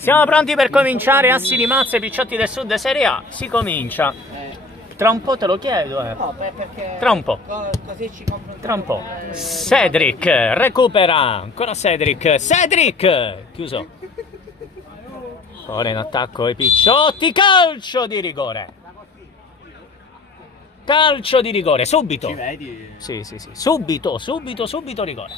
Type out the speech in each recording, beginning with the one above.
Siamo pronti per cominciare, assi di mazze, picciotti del sud Serie A. Si comincia. Tra un po' te lo chiedo, No, perché Tra un po'. Così ci compro. Tra un po'. Cedric recupera. Ancora Cedric. Cedric! Chiuso. Ora in attacco i picciotti. Calcio di rigore. Calcio di rigore. Subito. Ci vedi? Sì. Subito rigore.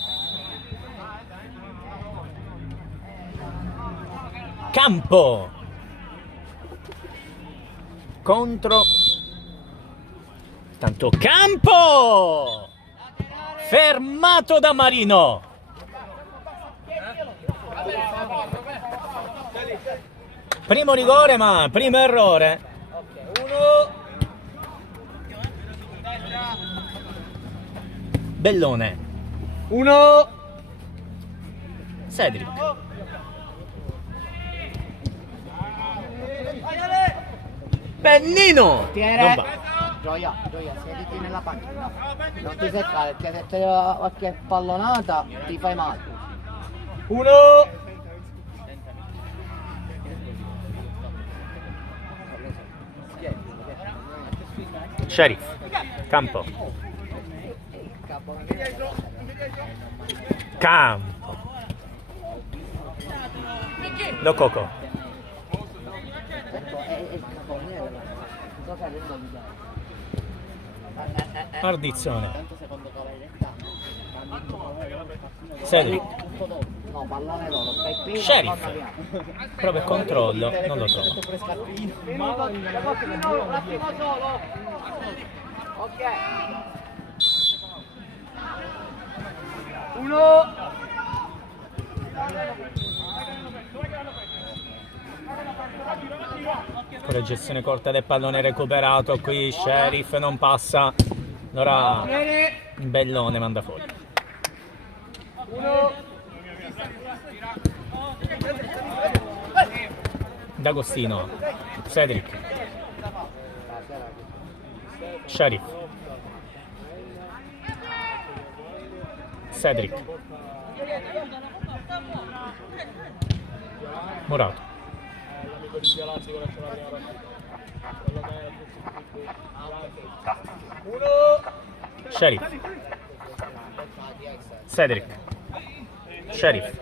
Campo. Contro. Tanto Campo. Fermato da Marino. Primo rigore, ma primo errore. Bellone. Uno. Cedric. Pennino. Non Tiere. va. Gioia, siediti nella panchina. Non ti seccare, perché se ti do qualche pallonata ti fai male. Uno. Sheriff. Campo. Campo. Lococo. Ardizione. Cedric. No, pallone loro, stai qui. Sheriff. Prova il controllo, non lo trovo. Un attimo solo. Ok. Uno. Proiezione corta del pallone recuperato qui, Sheriff non passa. Allora Bellone manda fuori. D'Agostino. Cedric. Sheriff. Cedric. Murato. Sheriff. Cedric. Sheriff.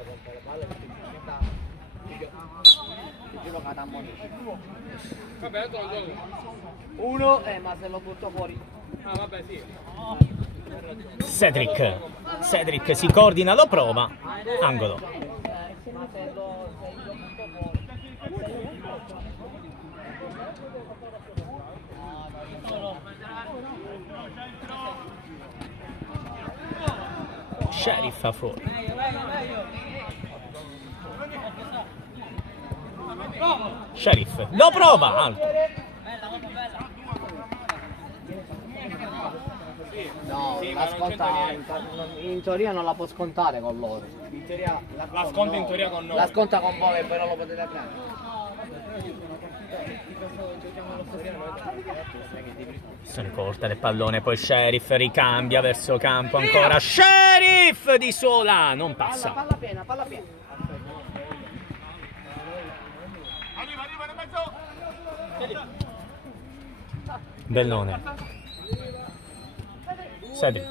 Uno, ma se lo butto fuori. Cedric si coordina, lo prova. Angolo. Sheriff a fuori. Sheriff lo prova, alto. No, la sconta in teoria non la può scontare con loro. In teoria La sconta in teoria con noi. la sconta con voi, poi non lo potete prendere. Sono corta del pallone, poi Sheriff ricambia verso campo ancora. Sheriff di sola, non passa. Palla piena. Bellone. Cedric.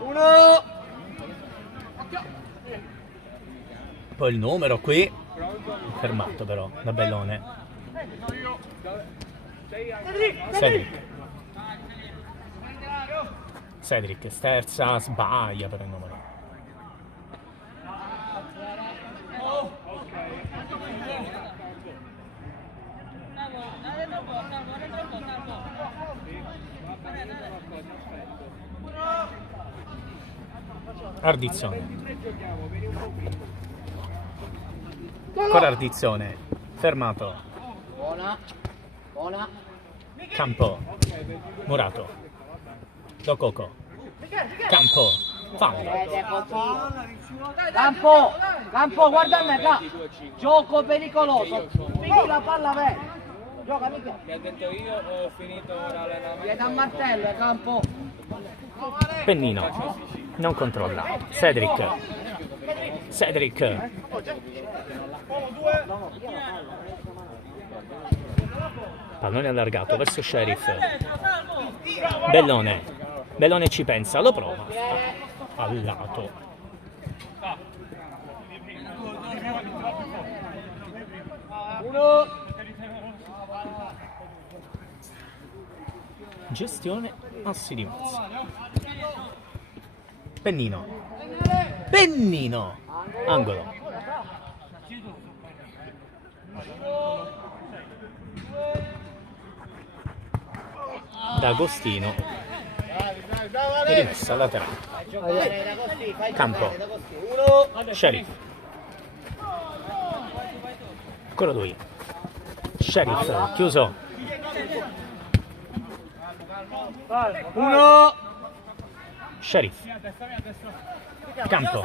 Uno. Poi il numero qui. Fermato però da Bellone. Cedric sterza, sbaglia per il numero. Ardizione. Ancora Ardizione. Fermato. Buona. Campo. Murato. Lococo. Campo. Fallo. Ed è così. Campo, Campo, guarda me qua. Gioco pericoloso. Pigli la palla vera. Gioca mica. Che ho detto io ho finito l'allenamento. Piede a martello, Campo. Pennino. Non controlla. Cedric. Cedric. Pallone allargato verso Sheriff. Bellone. Bellone ci pensa, lo prova. Al lato. Gestione assi di Mazzi. Pennino. Pennino. Angolo. D'Agostino. E rimessa laterale. Campo. Sheriff. Ancora lui. Sheriff. Chiuso. Uno. Sheriff. Campo.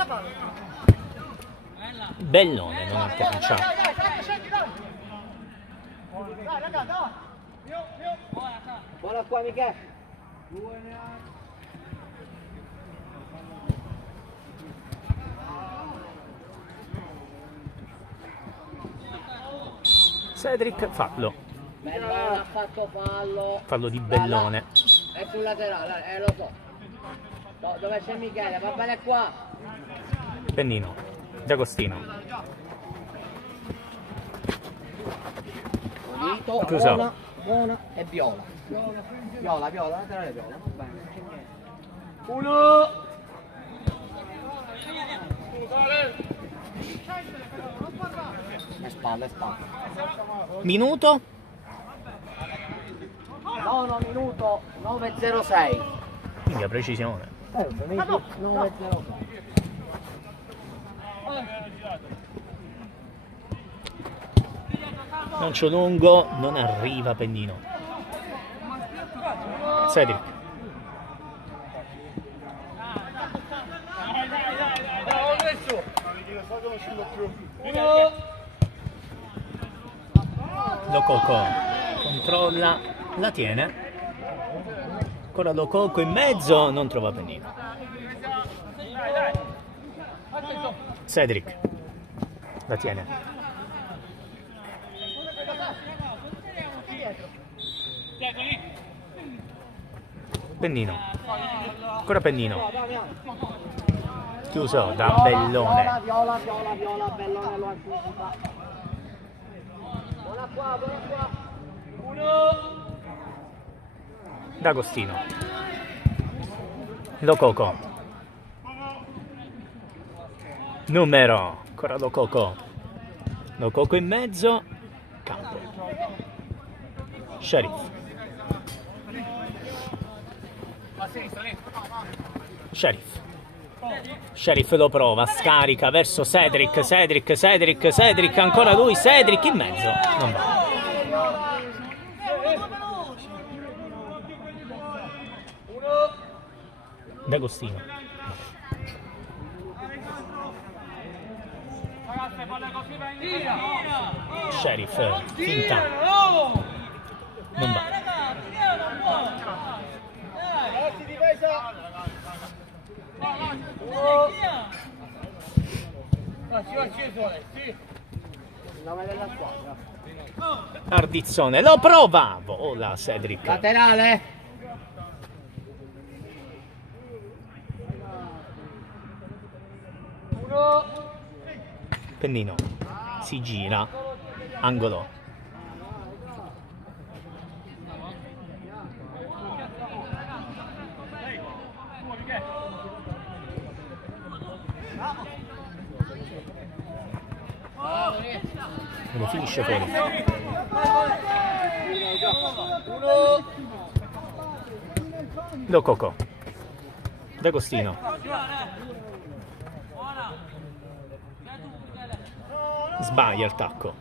Bellone non ha lanciato. Buona qua, Michele. Cedric, fallo. Bellone ha fatto fallo. Fallo di Bellone. È sul laterale, lo so. Dove c'è Michele? Va bene qua. Pennino. D'Agostino. Bonito, Chiuso. buona e viola. Viola, laterale viola. Va bene. Uno. Le spalle. Minuto. Nono minuto, 9:06. Quindi a precisione. 9:06. Lancio lungo, non arriva Pennino. Cedric. Lococo controlla, la tiene. Ancora Lococo in mezzo, non trova Pennino. Cedric la tiene. Pennino. Ancora Pennino. Chiuso da Bellone. Viola, Bellone lo anticipa. Buona qua. Uno. D'Agostino. Lococo. Numero. Ancora Lococo. Lococo in mezzo. Campo. Sheriff. Sheriff lo prova, scarica verso Cedric, ancora lui, Cedric in mezzo, non va. D'Agostino. Sheriff, finta. Non va. Ardizzone lo prova, vola Cedric. Laterale. Uno. Pennino si gira, angolo. Lo finisce fuori. Lococo. D'Agostino. Sbaglia il tacco.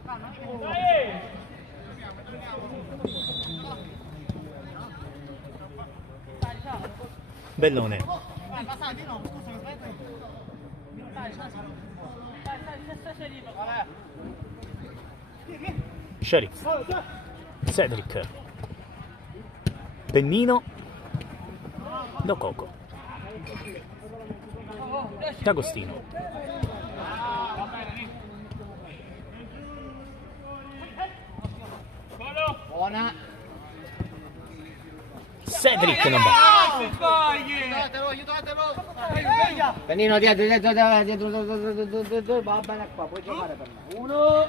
Bellone. Sheriff. Cedric. Pennino. Lococo. D'Agostino. Buona. Cedric non va. Aiutatelo. Pennino dietro, va bene qua, puoi giocare per me. 1.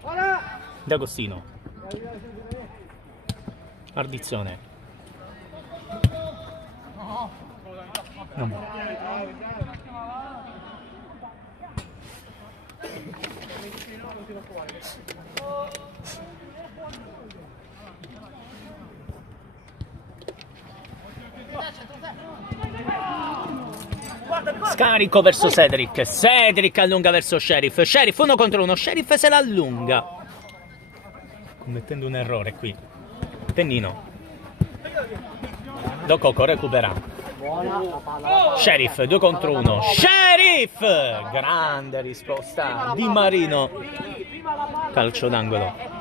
Buona. D'Agostino. Ardizzone. Non va. Scarico verso Cedric. Cedric allunga verso Sheriff. Sheriff 1 contro 1. Sheriff se la allunga. Commettendo un errore qui. Pennino. Lococo recupera. Buona la palla. Sheriff 2 contro 1. Sheriff! Grande risposta di Marino. Calcio d'angolo.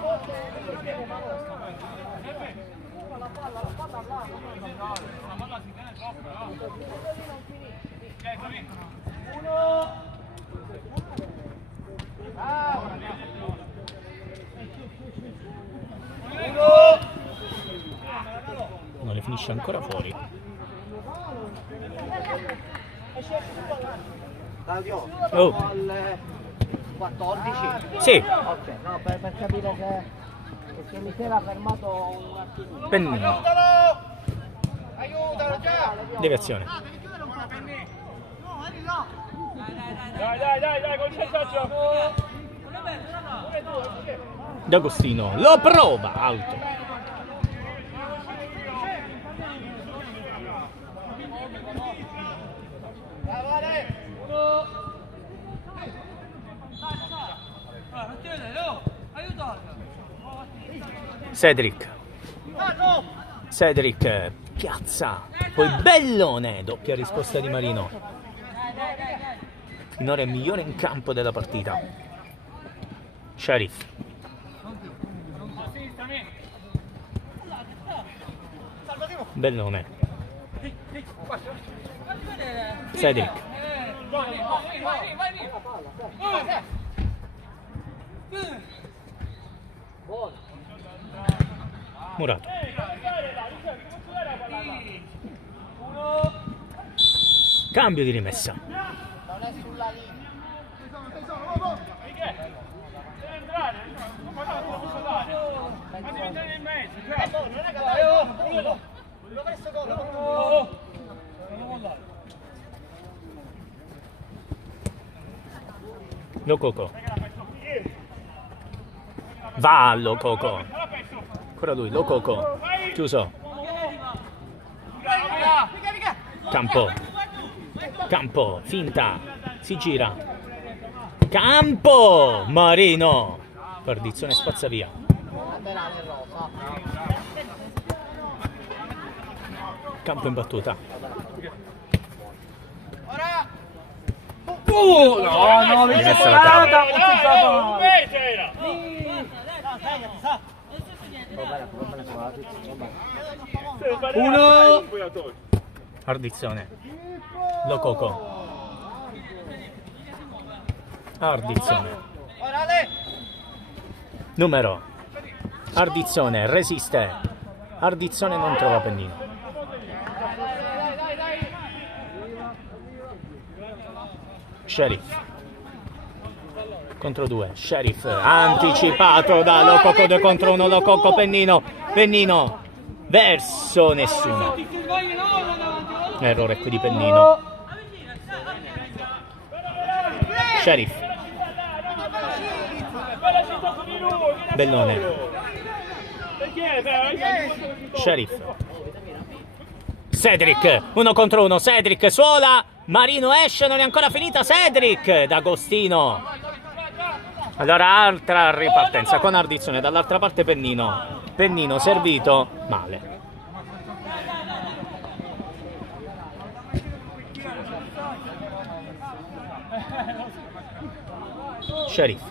Non le finisce ancora fuori. Claudio, Oh. al 14? Sì, Ok, no, per capire che mi si era fermato un attimo. Pennino. Aiutalo già! Deviazione. Dai, concentrazione. D'Agostino lo prova, alto. Cedric. Cedric piazza. Poi Bellone, doppia risposta di Marino. Finora è migliore in campo della partita. Sheriff. Bellone. Cedric. Murato. Cambio di rimessa. Non è sulla linea. Lococo. Va Lococo. Ancora lui, Lococo. Chiuso. Campo. Campo, finta. Si gira. Campo! Marino. Perdizione spazza via. Laterale rosa. Campo in battuta. No, Gli messa la trave. Uno. Ardizzone. Lococo. Ardizzone. Numero. Ardizzone resiste. Ardizzone non trova Pennino. Sheriff. Contro 2. Sheriff anticipato da Lococo 2 contro 1. Lococo Pennino. Pennino verso nessuno. Errore qui di Pennino. Sheriff. Bellone. Sheriff. Cedric 1 contro 1. Cedric suola. Marino esce, non è ancora finita. Cedric D'Agostino. Allora altra ripartenza con Ardizzone. Dall'altra parte Pennino. Pennino servito male. Sheriff.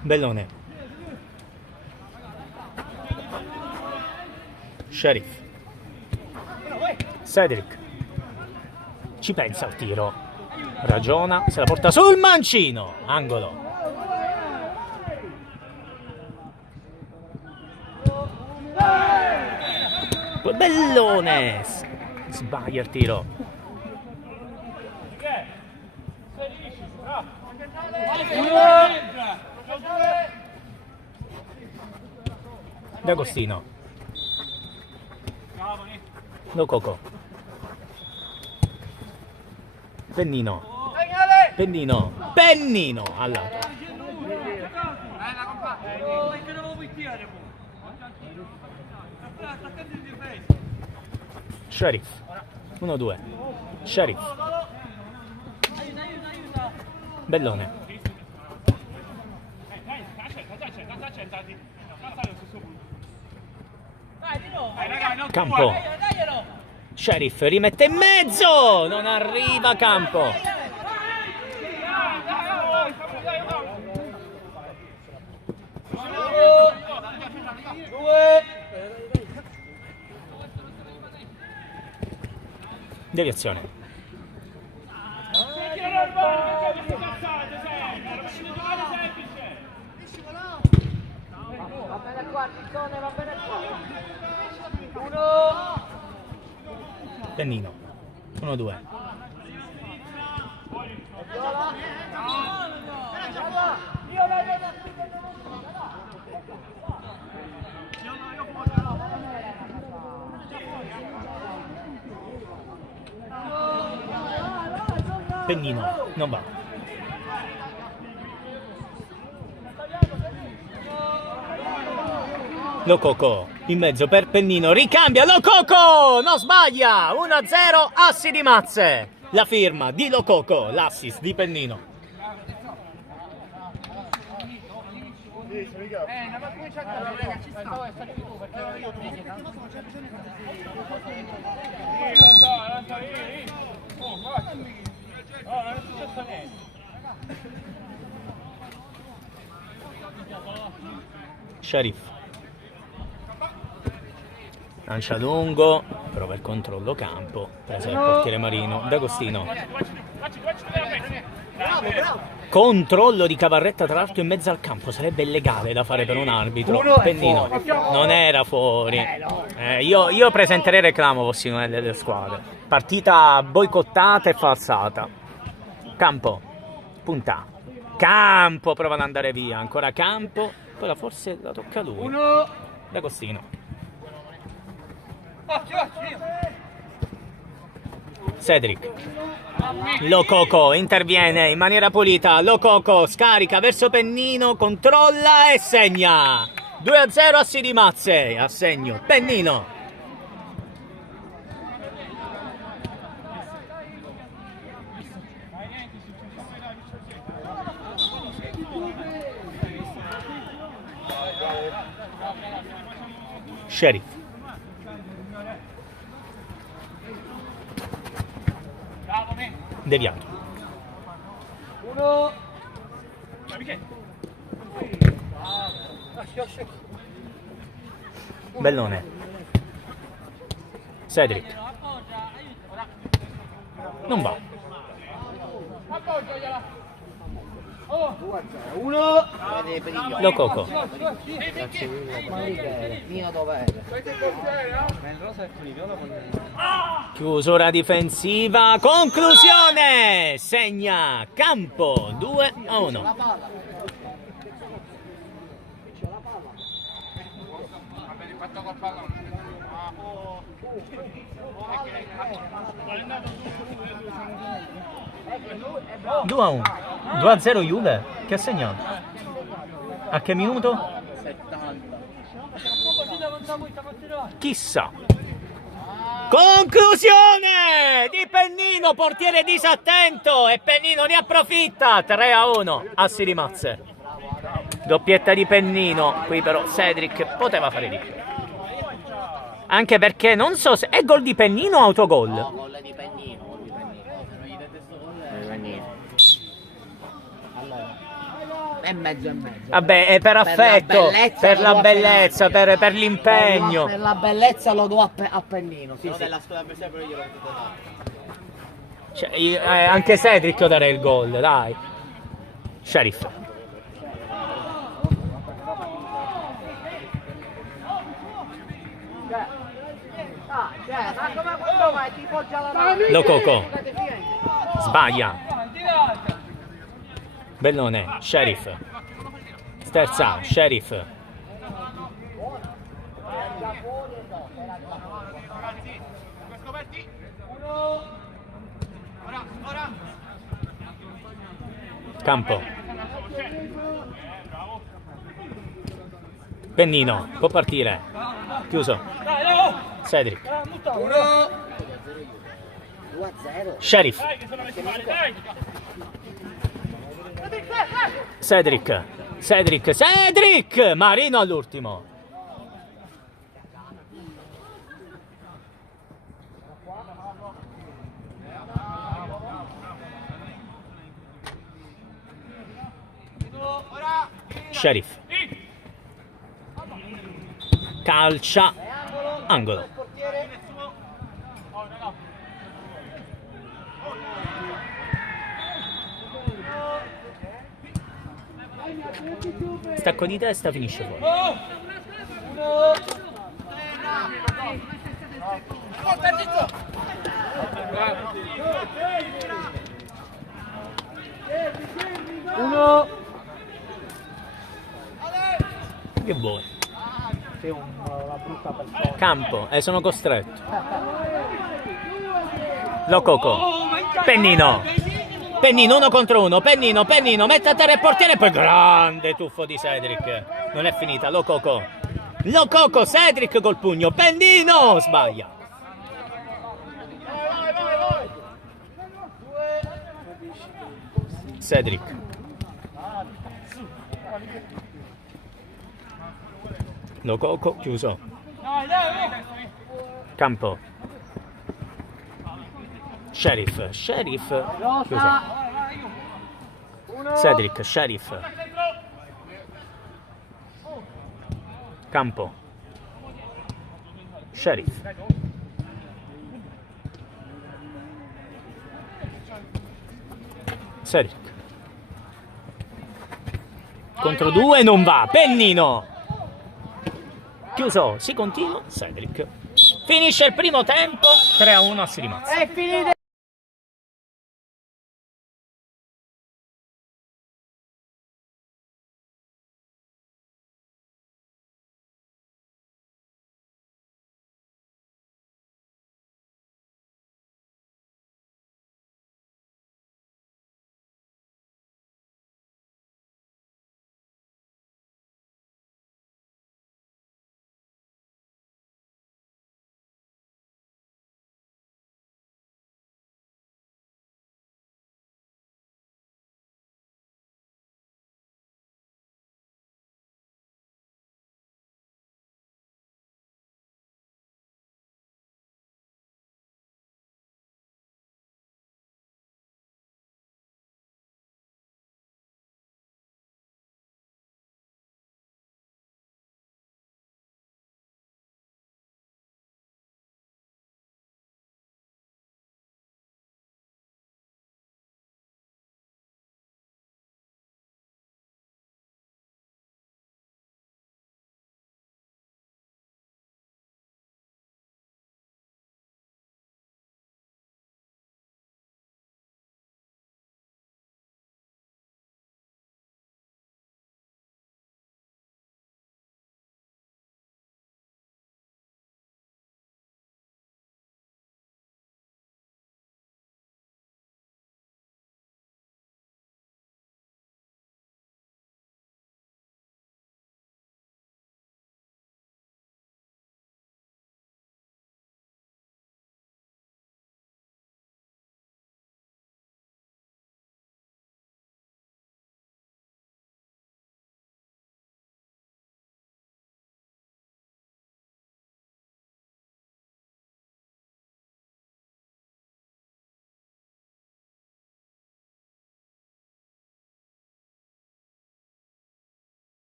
Bellone. Sheriff. Cedric. Ci pensa al tiro. Ragiona, se la porta sul mancino. Angolo. Bellone. Sbaglia il tiro. D'Agostino. Lococo. Pennino. Pennino. Pennino all'altro. Sheriff. 1-2. Sheriff. Bellone. Campo. Sheriff rimette in mezzo. Non arriva Campo. Deviazione. Va bene qua, Tizzone, va bene qua. Pennino. 1-2. Pennino. Non va. Lococo in mezzo per Pennino, ricambia Lococo, non sbaglia, 1-0, assi di Mazze, la firma di Lococo, l'assist di Pennino. Sheriff. Lancia lungo, prova il controllo campo, presa il portiere Marino. D'Agostino. Controllo di Cavarretta tra l'altro in mezzo al campo, sarebbe illegale da fare per un arbitro. Pennino non era fuori. Io presenterei reclamo fossi una delle squadre. Partita boicottata e falsata. Campo, punta. Campo prova ad andare via, ancora Campo, poi forse la tocca a lui. D'Agostino. Cedric. Lococo interviene in maniera pulita. Lococo scarica verso Pennino, controlla e segna. 2-0 assi di Mazze. A segno Pennino. Sheriff. Deviato. Bellone. Cedric. Non va. Lococo. Chiusura difensiva. Conclusione. Segna Campo 2-1. Due a 1. 2-0 Juve. Che ha segnato? A che minuto? 70. Chissà. Conclusione di Pennino, portiere disattento, e Pennino ne approfitta. 3-1 assi di Mazze. Doppietta di Pennino. Qui però Cedric poteva fare di più. Anche perché non so se è gol di Pennino o autogol. No, gol di Pennino, gol di Pennino. Allora, è mezzo e mezzo. Vabbè, è per affetto, per la bellezza, per l'impegno. Per la bellezza lo do a Pennino, sì, sì. Della squadra avversaria però glielo ho potuto dare. Cioè, anche Cedric darei il gol, dai. Sheriff. Ma come quando vai ti poggia la mano? Lococo. Sbaglia. Bellone, Sheriff. Sterza, Sheriff. Campo. Pennino, può partire. Chiuso. Cedric. 2-0. Sheriff. Cedric. Cedric. Marino all'ultimo. Sheriff. Calcia. Angolo. Stacco di testa, finisce fuori. Che vuoi? Sei una brutta persona. Campo, sono costretto. Lococo. Pennino. Pennino 1 contro 1. Pennino, mette a terra il portiere e poi grande tuffo di Cedric. Non è finita, Lococo. Cedric col pugno. Pennino sbaglia. Cedric. Lococo chiuso. Campo. Sheriff chiuso. Cedric, Sheriff. Campo. Sheriff. Cedric. Contro 2 non va. Pennino. Chiuso, si continua. Cedric. Finisce il primo tempo. 3-1 a Sirimazzi. È finito.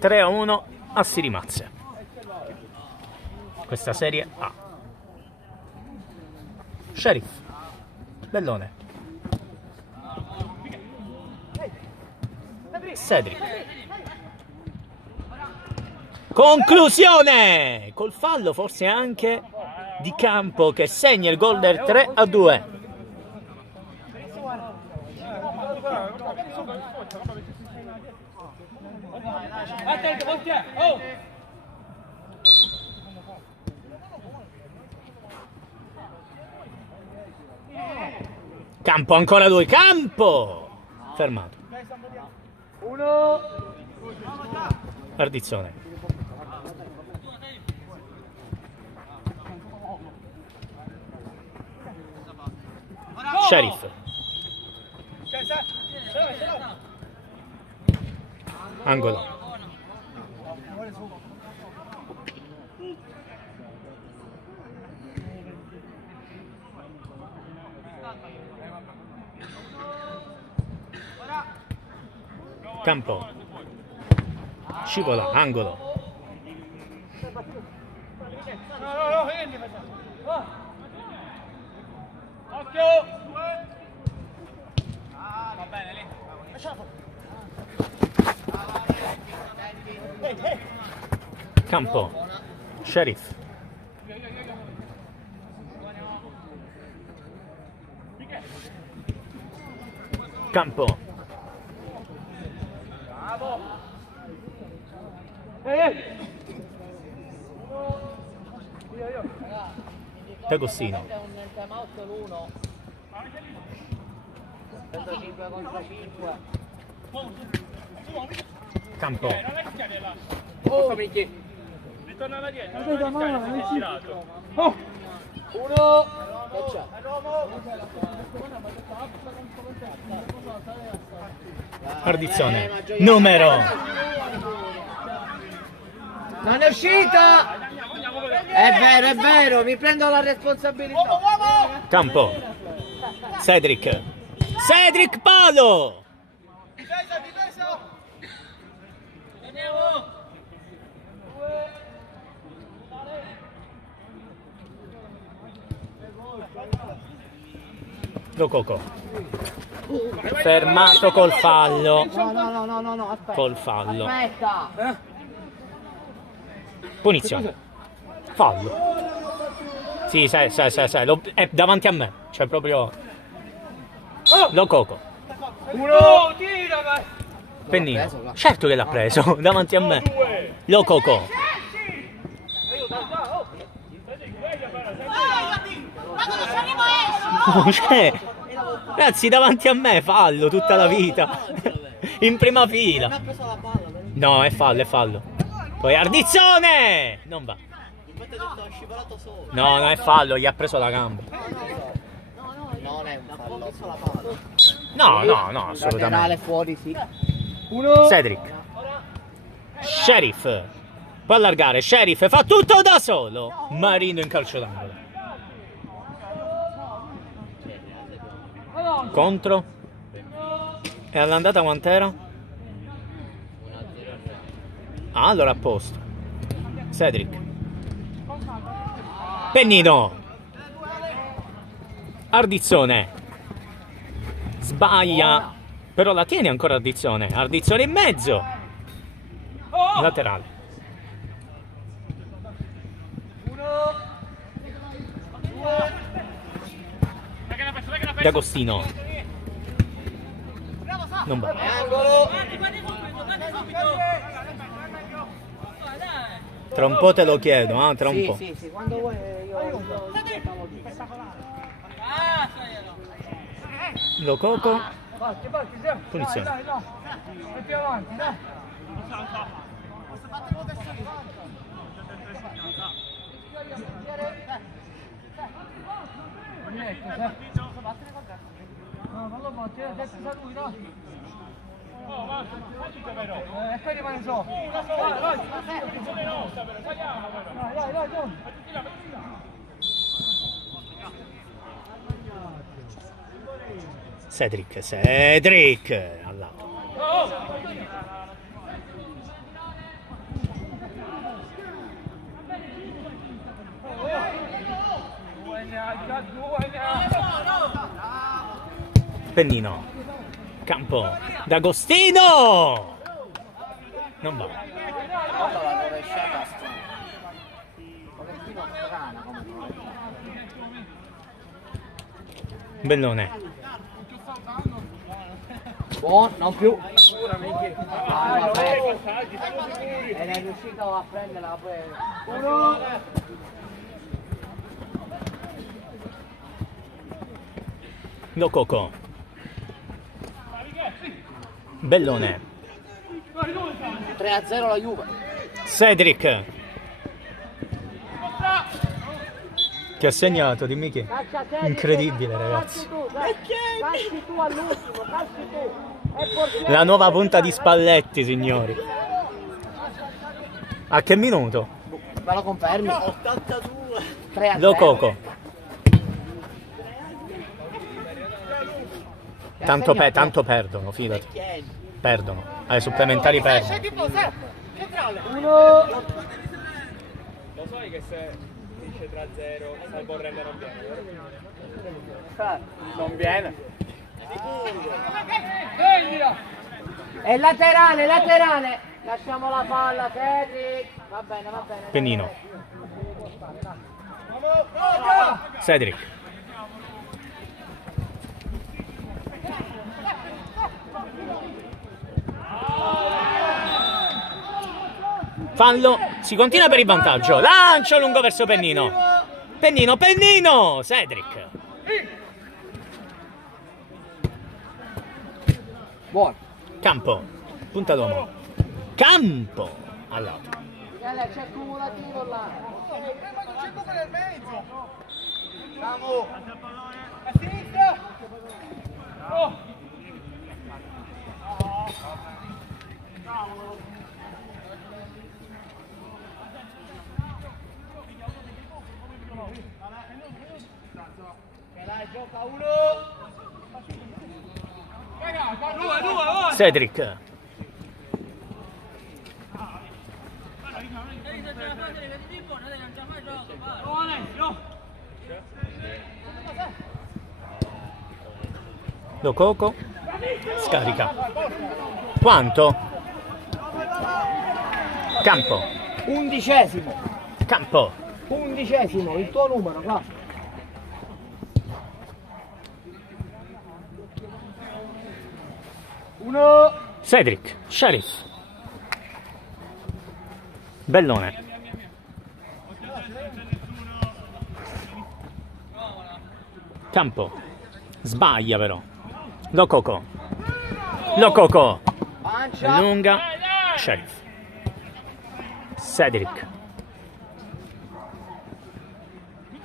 3-1 a Sirimazze. Questa Serie A. Sheriff. Bellone. Cedric. Conclusione! Col fallo forse anche di Campo che segna il gol del 3-2. Campo, ancora lui, Campo! Fermato. Ardizzone. Sheriff. Angolo. Campo. Scivola, angolo. Campo. Sheriff. Campo. D'Agostino. È un time out l'1. 35 contro 5. Campo. Oh, ritornava dietro, non è girato. Uno. Che c'è? Ardizzone. Numero. Non è uscita! È vero, mi prendo la responsabilità. Campo. Cedric. Cedric palo. Lococo. Fermato col fallo. No, aspetta. Col fallo. Aspetta. Punizione. Fallo. Sì, sai. È davanti a me. Cioè proprio. Lococo. Uno, tira, vai! Pennino. Certo che l'ha preso. Davanti a me. Lococo. Cioè, ragazzi, davanti a me fallo tutta la vita. In prima fila. No, è fallo. Poi Ardizzone! Non va. No, è fallo, gli ha preso la gamba. Non è un fallo. No, assolutamente. Laterale fuori, sì. Cedric. Sheriff. Può allargare. Sheriff fa tutto da solo. Marino in calcio d'angolo. Contro. E all'andata quant'era? Ah, allora a posto. Cedric. Pennino. Ardizzone. Sbaglia. Però la tiene ancora Ardizzone. Ardizzone in mezzo. Laterale. D'Agostino. Non va. Tra un po' te lo chiedo, tra un po'. Sì, quando vuoi io. Lococo. Punizione. Punizione. Vai più avanti, dai. No, fallo battere, adesso sa lui, no? Oh, va, e poi rimane solo. Vai. Dai, John. Cedric al lato. Pennino. Campo. D'Agostino. Non va. Guarda la rovesciata strana. Un pochettino strana come. Bellone. Buon, non più. Ah, vabbè. Ed è riuscito a prenderla poi. Uno. Lococo. Bellone. 3-0 la Juve. Cedric. Che ha segnato, dimmi che. Incredibile, ragazzi. Calci tu all'ultimo, calci tu. La nuova punta di Spalletti, signori. A che minuto? Me lo confermi? 82. 3-0. Lococo. Tanto perdono, fidati. Perdono. Ai supplementari perdono. Uno. Lo sai che se dice 3-0 Salvorrella non viene? Non viene. È laterale, laterale. Lasciamo la palla, Cedric. Va bene, va bene. Pennino. Cedric. Fallo, si continua per il vantaggio. Lancio lungo verso Pennino. Pennino. Cedric. Buono. Campo. Punta d'uomo. Campo. Allora. C'è cumulativo là. Ma non c'è buco nel mezzo. Bravo. A sinistra. Oh. Gioca uno. Due. Cedric. Lococo. Scarica. Quanto? Campo. 11esimo. Campo. 11esimo, il tuo numero, qua. Uno. Cedric. Sheriff. Bellone. Campo. Sbaglia però. Lococo. Pancia. Lunga. Sheriff.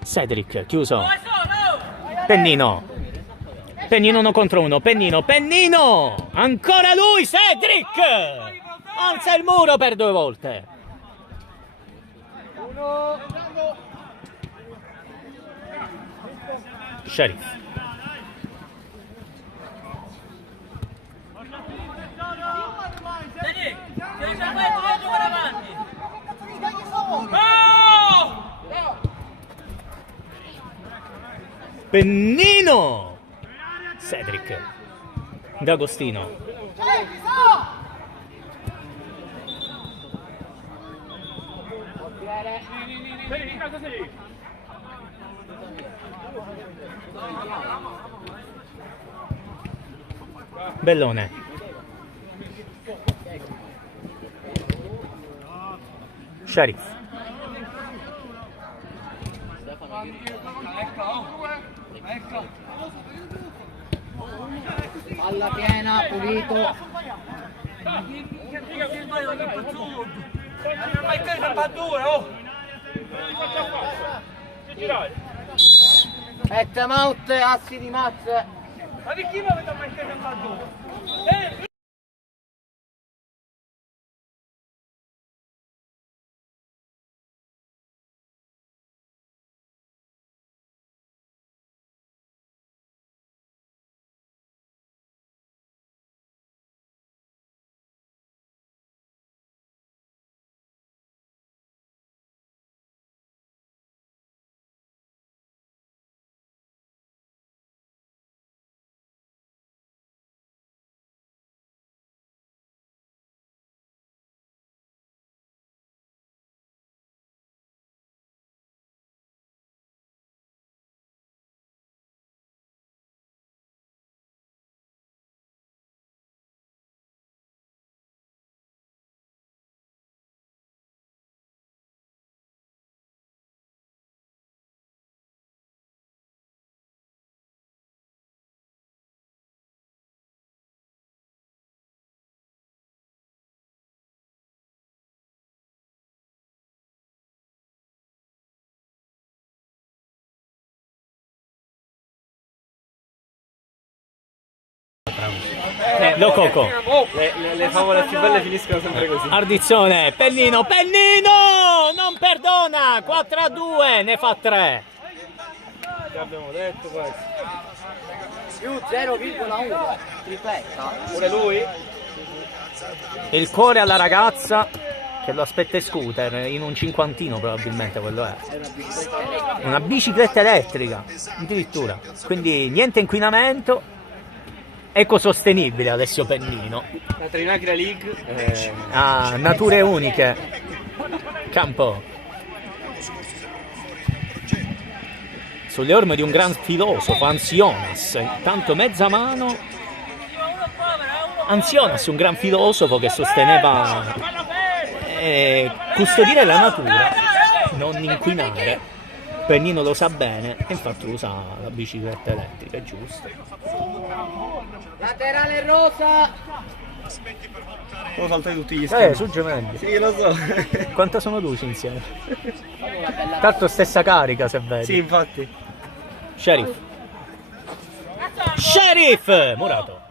Cedric. Chiuso. Pennino 1 contro 1. Pennino. Ancora lui, Cedric. Alza il muro per 2 volte. Uno. Sheriff. Pennino. Cedric. D'Agostino. Bellone. Sheriff. Palla piena, pulito. Ma che fa fattura, oh! E time out, assi di mazze. Ma di chi mi avete mai che fa fattura? Lococo. Le favole più belle finiscono sempre così. Ardizzone, Pennino, non perdona, 4-2, ne fa 3. Che abbiamo detto questo. Più 0,1. Tripletta. Pure lui? Il cuore alla ragazza che lo aspetta in scooter, in un cinquantino probabilmente quello è. Una bicicletta elettrica, addirittura. Quindi niente inquinamento, ecosostenibile Alessio Pennino. La Trinacria League. Ah, nature uniche. Campo. Sulle orme di un gran filosofo, Ancionas. Intanto mezza mano. Ancionas, un gran filosofo che sosteneva custodire la natura, non inquinare. Pennino lo sa bene e infatti usa la bicicletta elettrica, è giusto. Laterale rosa. Sono saltati tutti gli schemi. Su gemelli. Sì, lo so. Quanto sono luci insieme? Tanto stessa carica se vedi. Sì, infatti. Sheriff Murato.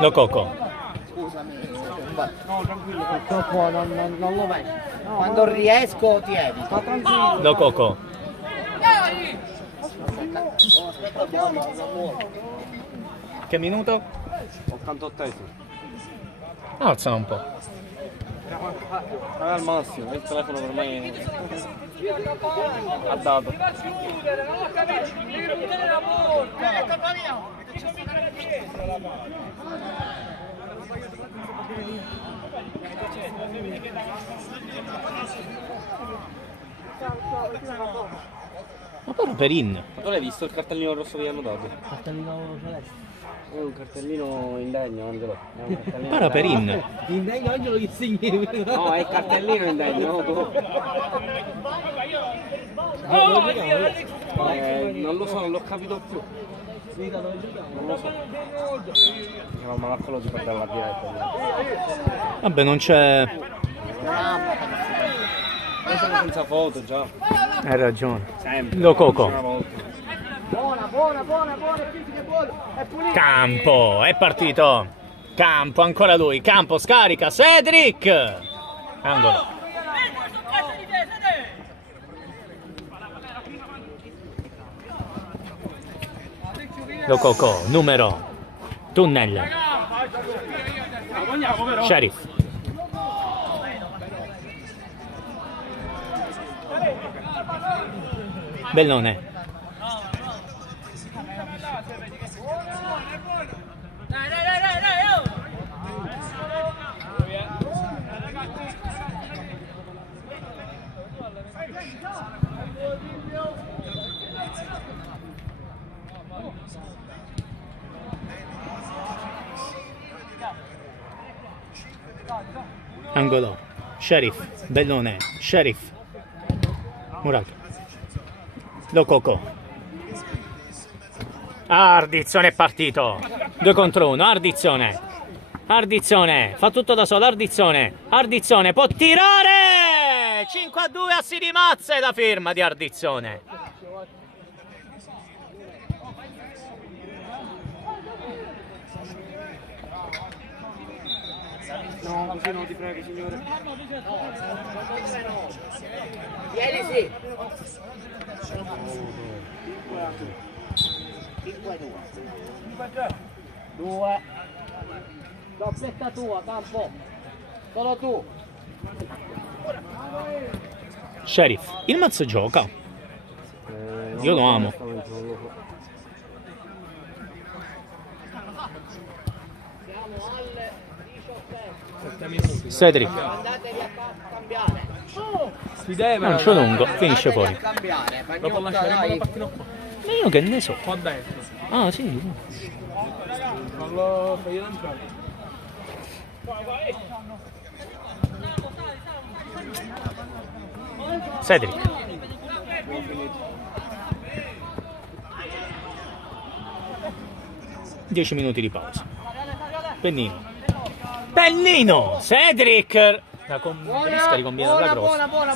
Lococo. Scusami. No, tranquillo. Purtroppo non lo vedo. Quando riesco ti evito. Tranquillo. Lococo. Aspetta un po', non muovo. Che minuto? 88esimo. Alzano un po'. Al massimo, il telefono per me ha dato. Ma però Perin. Ma tu l'hai visto il cartellino rosso che gli hanno dato? Cartellino celeste. È un cartellino in legno, Angelo. È un cartellino Para Perin. In meglio Angelo che segni. No, è il cartellino in legno, no, tu. Non lo so, non l'ho capito più. Non lo so. No, ma quello di perdere la diretta. Vabbè, non c'è. Noi siamo senza foto già. Hai ragione. Sempre. Lococo. Una volta. Buona, fisica buona. È pulito. Campo, è partito. Campo, ancora lui. Campo, scarica. Cedric. Angolo. Lococo, numero. Tunnel. Sheriff. Bellone. Angolo. Sheriff. Bellone. Sheriff. Murato. Lococo. Ardizzone è partito. 2 contro 1. Ardizzone. Ardizzone. Fa tutto da solo. Ardizzone. Ardizzone può tirare. 5-2 a Siri Mazza e la firma di Ardizzone. No, così non ti prego, signore. Vieni sì. 2. Doppietta tua, Campo. Solo tu. Sheriff. Il mazzo gioca. Io lo amo. Siamo alle 18. Cedric. Andatevi a cambiare. Si deve. Lancio lungo. Finisce fuori. A cambiare. Dopo lasceremo la partita qua. Ma io che ne so. Qua dentro. Ah, sì. Non lo fai entrare. Cedric. 10 minuti di pausa. Pennino. Pennino! Cedric! La rischia di combinare la grossa. Buona.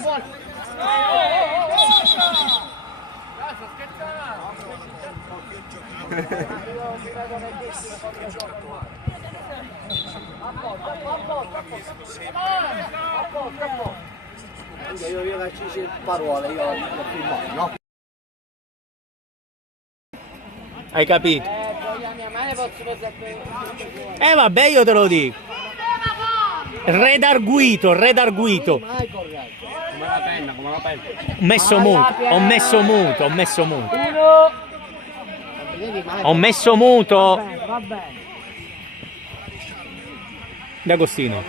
Io ragazzi parole, io no. Hai capito? Ma ne posso pensare. Vabbè, io te lo dico. Redarguito. Mai corretto. Come la penna. Ho messo muto. Uno. Ho messo muto. Va bene. D'Agostino.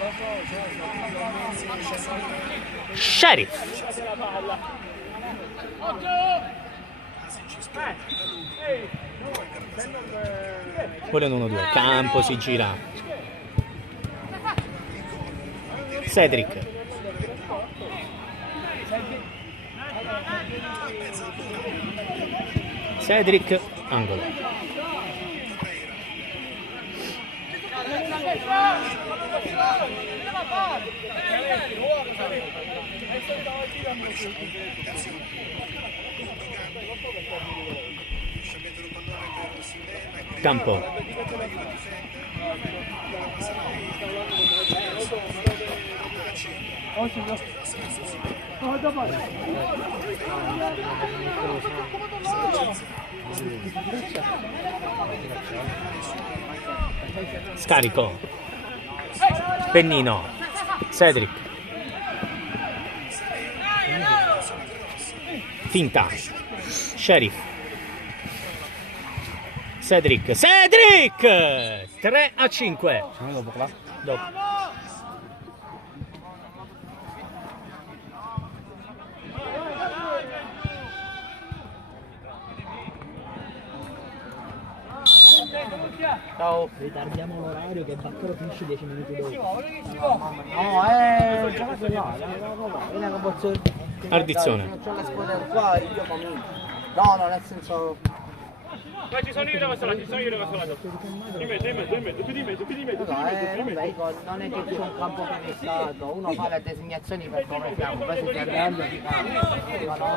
Sheriff. Vuole un 1-2. Campo si gira. Cedric. Angolo. Campo. Scarico. Pennino. Cedric. Finta. Sheriff. Cedric. 3-5. Dopo. Ciao. Ritardiamo l'orario che Baccaro finisce 10 minuti dopo. No, giocate là. Vieni che posso. Ardizione. Non c'ho la squadra qua, io comincio. No, nel senso. Ci sono io che sono lato. Dimmi, Non è che c'è un campo fissato, uno fa le designazioni per come siamo, poi si chiama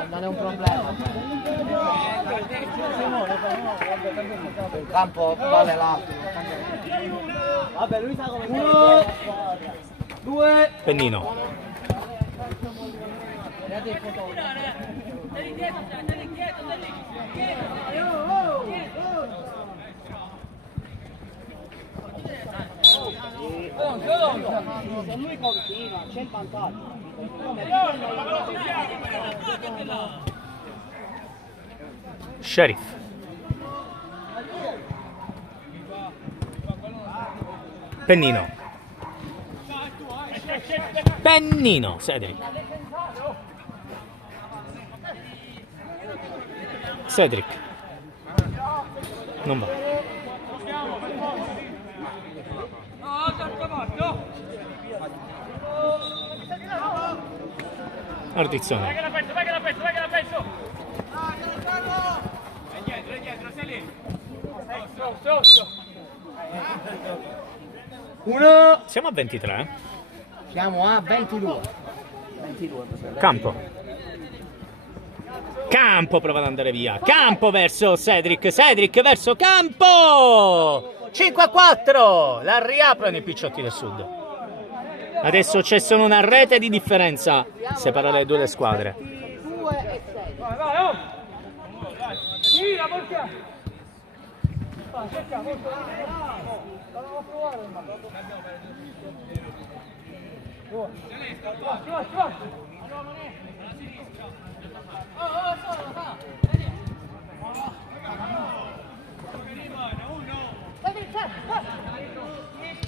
non è un problema. Il campo vale l'altro. Vabbè, lui sa come sta. 1, 2. Pennino. Se lui continua, c'è il vantaggio. Sheriff. Pennino. Cedric. Non va. Ardizione. vai che la penso. È dietro, sei lì. Su. 1. Siamo a 23. Siamo a 22. Campo prova ad andare via. Campo verso Cedric verso Campo. 5-4. La riaprono i picciotti del sud. Adesso c'è solo una rete di differenza. Separa le due le squadre. 2 e 6. Vai. Gira, porca.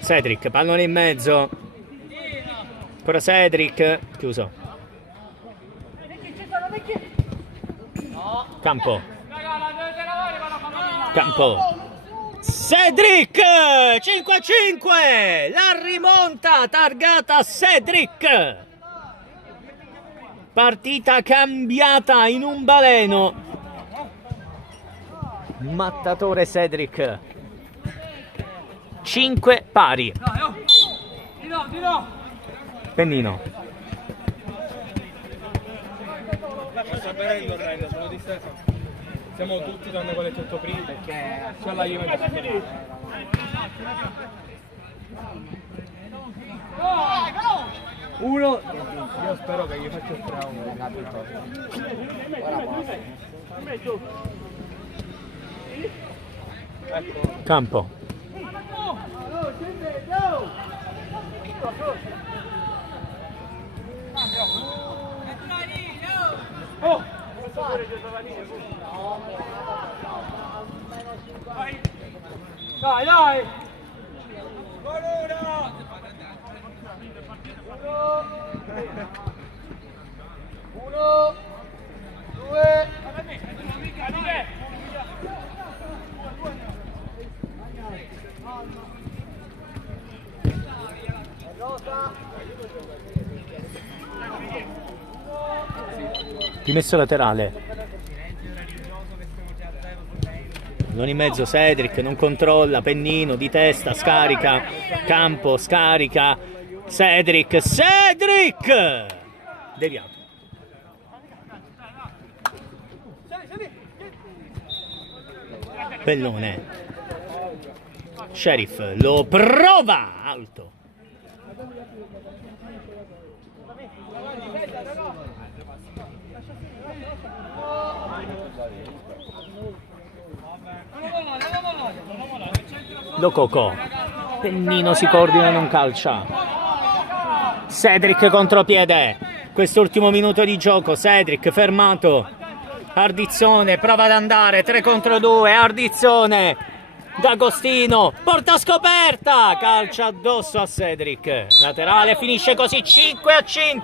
Cedric, pallone in mezzo. Ancora Cedric. Chiuso. Campo. Cedric 5-5. La rimonta targata Cedric. Partita cambiata in un baleno. Mattatore Cedric. 5 pari. Pennino. Sta venendo il rendo, sono disteso. Siamo tutti tranne quello che tutto prima. Perché c'è la Juventus. Uno. Io spero che gli faccia il trauma. Capito? Ora basta. Campo. Dai, dai. Uno, due. Rimesso laterale. Non in mezzo Cedric, non controlla, Pennino di testa, scarica, Campo, scarica, Cedric, deviato. Pellone, Sheriff lo prova, alto. Lococo, Pennino si coordina, non calcia. Cedric contropiede, quest'ultimo minuto di gioco, Cedric fermato. Ardizzone prova ad andare, 3 contro 2, Ardizzone, D'Agostino, porta scoperta, calcia addosso a Cedric. Laterale, finisce così 5-5.